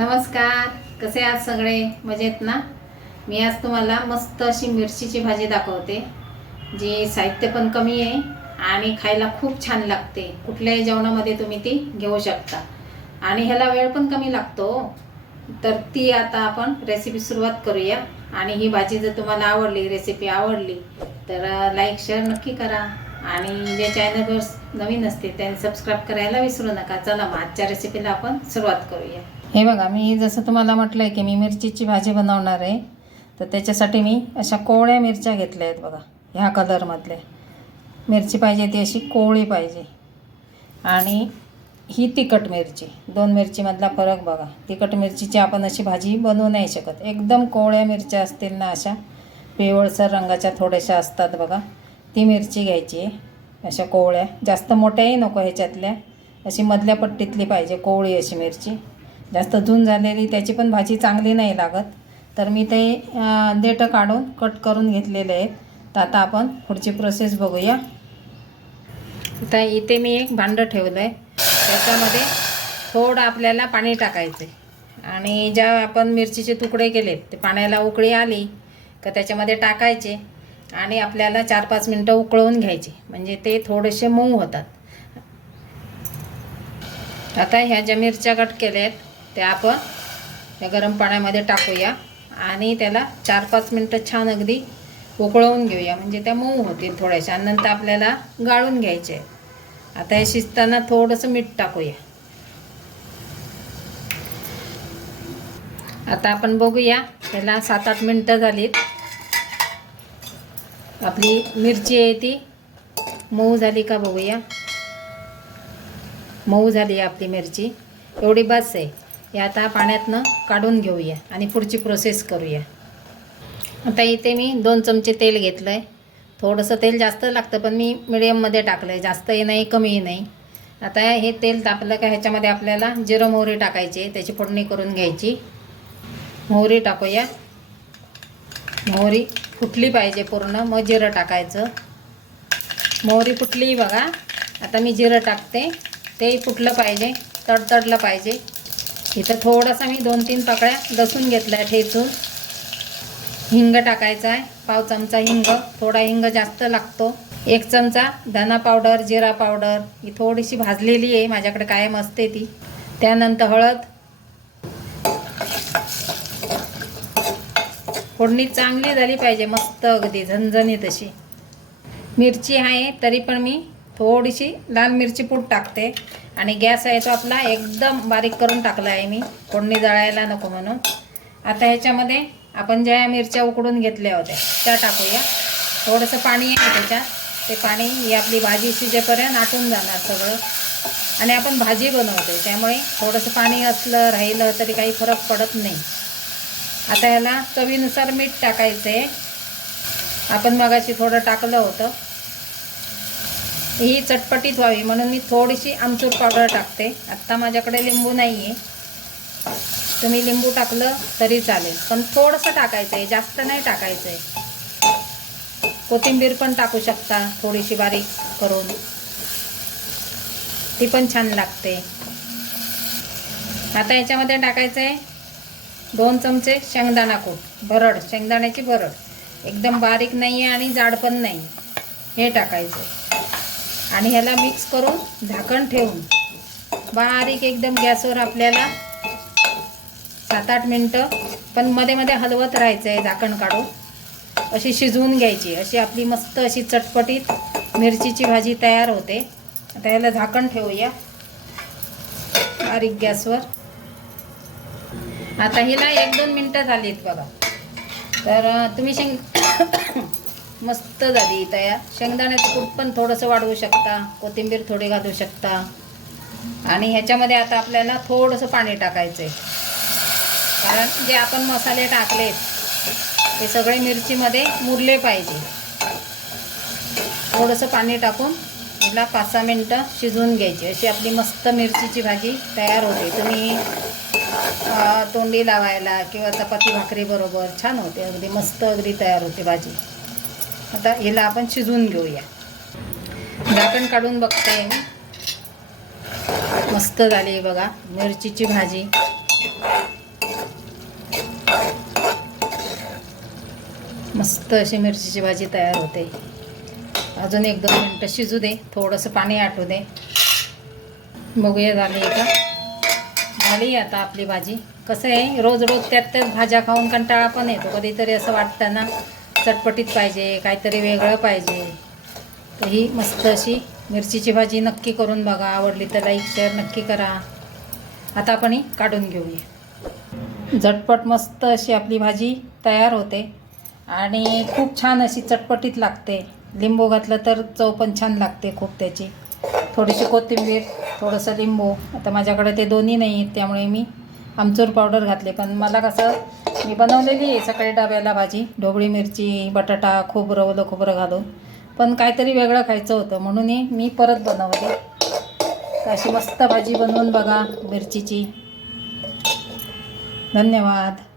नमस्कार. कसे आहात सगळे? मजेत ना? मी आज तुम्हाला मस्त अशी मिरचीची भाजी दाखवते जी साहित्य पण कमी आहे आणि खायला खूप छान लागते. कुठल्याही जेवणामध्ये तुम्ही ती घेऊ शकता. आणि ह्याला वेळ पण कमी लागतो हो. तर ती आता आपण रेसिपी सुरुवात करूया. आणि ही भाजी जर तुम्हाला आवडली रेसिपी आवडली तर लाईक शेअर नक्की करा. आणि जे चॅनलवर नवीन असते त्यांनी सबस्क्राईब करायला विसरू नका. चला मग आजच्या रेसिपीला आपण सुरुवात करूया. हे बघा मी जसं तुम्हाला म्हटलं आहे की मी मिरचीची भाजी बनवणार आहे तर त्याच्यासाठी मी अशा कोवळ्या मिरच्या घेतल्या आहेत बघा ह्या कलरमधल्या मिरची पाहिजे ती अशी कोवळी पाहिजे. आणि ही तिखट मिरची दोन मिरचीमधला फरक बघा. तिखट मिरचीची आपण अशी भाजी बनवू नाही शकत. एकदम कोवळ्या मिरच्या असतील ना अशा पिवळसर रंगाच्या थोड्याशा असतात बघा. ती मिरची घ्यायची आहे अशा कोवळ्या. जास्त मोठ्याही नको ह्याच्यातल्या अशी मधल्या पट्टीतली पाहिजे कोवळी अशी मिरची. जास्त धुन झालेली त्याची पण भाजी चांगली नाही लागत. तर मी ते देठं काढून कट करून घेतलेले आहेत. तर आता आपण पुढची प्रोसेस बघूया. तर इथे मी एक भांडं ठेवलं आहे त्याच्यामध्ये थोडं आपल्याला पाणी टाकायचं आहे आणि ज्या आपण मिरचीचे तुकडे केले ते पाण्याला उकळी आली का त्याच्यामध्ये टाकायचे आणि आपल्याला चार पाच मिनटं उकळवून घ्यायचे. म्हणजे ते थोडेसे मऊ होतात. आता ह्या ज्या मिरच्या कट केल्या आहेत त्या आपण या गरम पाण्यामध्ये टाकूया. आणि त्याला चार पाच मिनटं छान अगदी उकळवून घेऊया. म्हणजे त्या मऊ होतील थोड्याशा. आणि नंतर आपल्याला गाळून घ्यायचे. आता हे शिजताना थोडंसं मीठ टाकूया. आता आपण बघूया. त्याला सात आठ मिनटं झालीत. आपली मिरची आहे ती. मऊ झाली का बघूया. मऊ झाली आहे आपली मिरची. एवढी बस आहे. हे आता पाण्यातनं काढून घेऊया आणि पुढची प्रोसेस करूया. आता इथे मी दोन चमचे तेल घेतलं आहे थोडंसं तेल जास्त लागतं पण मी मिडियममध्ये टाकलं आहे जास्तही नाही कमीही नाही. आता हे तेल तापलं का ह्याच्यामध्ये आपल्याला जिरं मोहरी टाकायची. त्याची फोडणी करून घ्यायची. मोहरी टाकूया. मोहरी फुटली पाहिजे पूर्ण. मग जिरं टाकायचं. मोहरी फुटली बघा. आता मी जिरं टाकते. तेही फुटलं पाहिजे. तडतडलं पाहिजे. इथं थोडासा मी दोन तीन पाकळ्या लसूण घेतला आहे ठेचून हिंग टाकायचा आहे. पाव चमचा हिंग. थोडा हिंग जास्त लागतो. एक चमचा धना पावडर जिरा पावडर. ही थोडीशी भाजलेली आहे. माझ्याकडे कायम असते ती. त्यानंतर हळद. फोडणी चांगली झाली पाहिजे. मस्त अगदी झणझणीत अशी. मिरची आहे तरी पण मी थोडीशी लाल मिरची पूड टाकते. आणि गॅस आहे तो आपला एकदम बारीक करून टाकला आहे मी. फोडणी जळायला नको म्हणून. आता ह्याच्यामध्ये आपण ज्या मिरच्या उकडून घेतल्या होत्या त्या टाकूया. थोडंसं पाणी आहे त्याच्यात. ते पाणी ही आपली भाजी शिजेपर्यंत आटून जाणार सगळं. आणि आपण भाजी बनवतो त्यामुळे थोडंसं पाणी असलं राहिलं तरी काही फरक पडत नाही. आता ह्याला चवीनुसार मीठ टाकायचं आहे आपण मगाशी थोडं टाकलं होतं. ही चटपटीत व्हावी म्हणून मी थोडीशी आमचूर पावडर टाकते. आत्ता माझ्याकडे लिंबू नाही आहे तुम्ही लिंबू टाकलं तरी चालेल. पण थोडंसं टाकायचं आहे जास्त नाही टाकायचं आहे कोथिंबीर पण टाकू शकता थोडीशी बारीक करून. ती पण छान लागते. आता याच्यामध्ये टाकायचं आहे दोन चमचे शेंगदाणा कूट. भरड शेंगदाण्याची भरड एकदम बारीक नाही आहे आणि जाड पण नाही हे टाकायचं आणि ह्याला मिक्स करून झाकण ठेवून. बारीक एकदम गॅसवर आपल्याला सात आठ मिनटं पण मध्ये मध्ये हलवत राहायचं आहे झाकण काढून. अशी शिजवून घ्यायची. अशी आपली मस्त अशी चटपटीत मिरचीची भाजी तयार होते. आता याला झाकण ठेवूया. बारीक गॅसवर. आता हिला एक दोन मिनटं झालीत बघा. तर तुम्ही शेंग मस्त झाली तयार शेंगदाण्याचं कूट पण थोडंसं वाढवू शकता. कोथिंबीर थोडी घालू शकता. आणि ह्याच्यामध्ये आता आपल्याला थोडंसं पाणी टाकायचं आहे कारण जे आपण मसाले टाकलेत ते सगळे मिरचीमध्ये मुरले पाहिजे. थोडंसं पाणी टाकून तिला पाच सहा मिनटं शिजवून घ्यायची. अशी आपली मस्त मिरचीची भाजी तयार होते. तुम्ही तोंडी लावायला किंवा चपाती भाकरी बरोबर छान होते. अगदी मस्त अगदी तयार होते भाजी. आता याला आपण शिजवून घेऊया. झाकण काढून बघते मस्त झाली आहे बघा मिरचीची भाजी. मस्त अशी मिरचीची भाजी तयार होते. अजून एक दोन मिनटं शिजू दे थोडंसं पाणी आठवू दे. बघूया झाली का? झाली आता आपली भाजी. कसं आहे रोज रोज त्यात त्यात भाज्या खाऊन कंटाळा पण येतो. कधीतरी असं वाटतं ना चटपटीत पाहिजे काहीतरी वेगळं पाहिजे. तर ही मस्त अशी मिरचीची भाजी नक्की करून बघा. आवडली तर लाईक शेअर नक्की करा. आता आपण ही काढून घेऊया. झटपट मस्त अशी आपली भाजी तयार होते. आणि खूप छान अशी चटपटीत लागते. लिंबू घातलं तर चव पण छान लागते खूप त्याची. थोडीशी कोथिंबीर थोडंसं लिंबू. आता माझ्याकडे ते दोन्ही नाही आहेत त्यामुळे मी आमचूर पावडर घातले. पण मला कसं मी बनवलेली आहे. सकाळी डब्याला भाजी ढोबळी मिरची बटाटा खोबरं ओलं खोबरं घालून. पण काहीतरी वेगळं खायचं होतं. म्हणूनही मी परत बनवते अशी मस्त भाजी बनवून बघा मिरचीची. धन्यवाद.